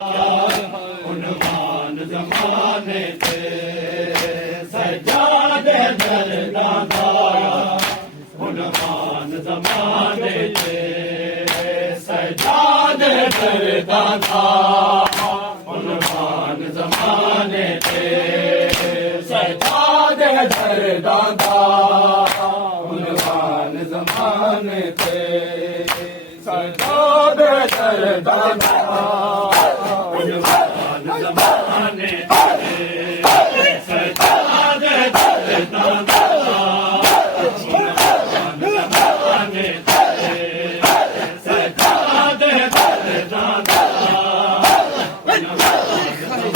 उन्वान ज़माने ते सजादे दरदां दा उन्वान ज़माने ते सजादे दरदां दा उन्वान ज़माने ते सजादे दरदां दा उन्वान ज़माने ते सजादे दरदां दा ज़माने सजादे दरदां दा ज़माने सजादे दरदां दा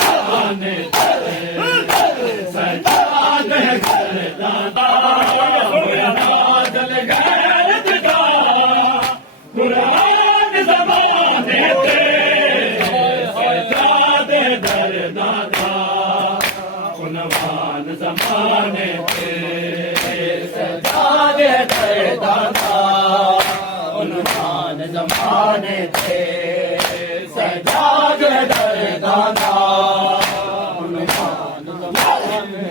ज़माने सजादे दरदां दा नाज़ल गैरत दा कुरान ज़माने ते दरदां दा उन्वान ज़माने ते सजादे दरदां दा उन्वान ज़माने ते सजादे दरदां दा उन्वान ज़माने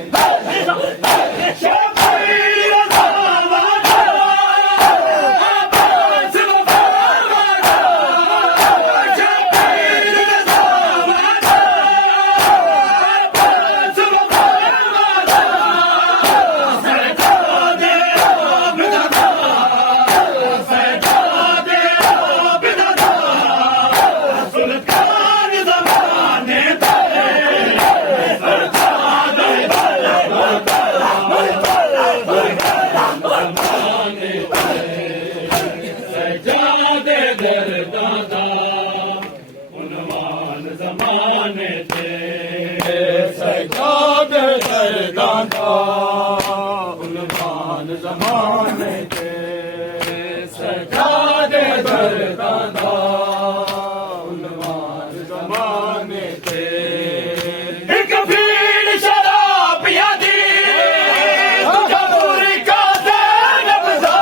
ज़माने ते सजादे दरदां दा उन्वान ज़माने ते सजादे दरदां दा उन्वान ज़माने ते एक भीड़ शराबियां दी तुझा पूरी का ज़ैनब दा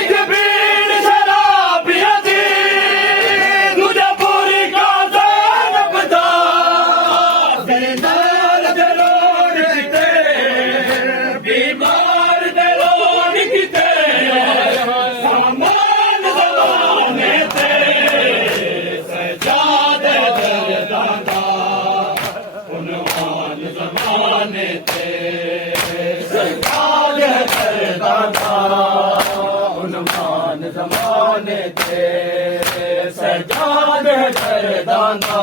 एक भीड़ शराबियां दी तुझा पूरी का ज़ैनब दा बेदार दे लोड़ किते बीमार दे लोड़ किते सामान ज़माने ते सजादे दरदां दा उन्वान ज़माने ते सजादे दरदां दा उन्वान ज़माने ते सजादे दरदां दा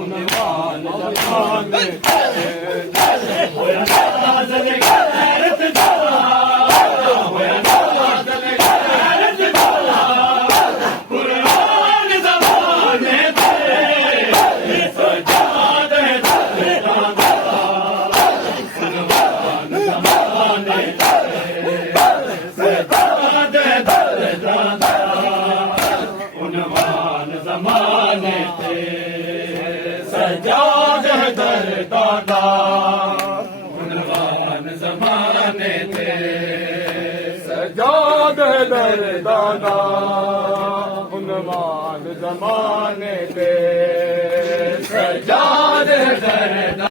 उन्वान ज़माने ते होया नाज़ल गैरत दा होया नाज़ल गैरत दा कुरान ज़माने ते सजादे दरदां दा उन्वान ज़माने ते सजादे दरदां दा उन्वान ज़माने ते सजादे दरदां दा उन्वान ज़माने ते सजादे दरदां दा उन्वान ज़माने ते सजादे दरदां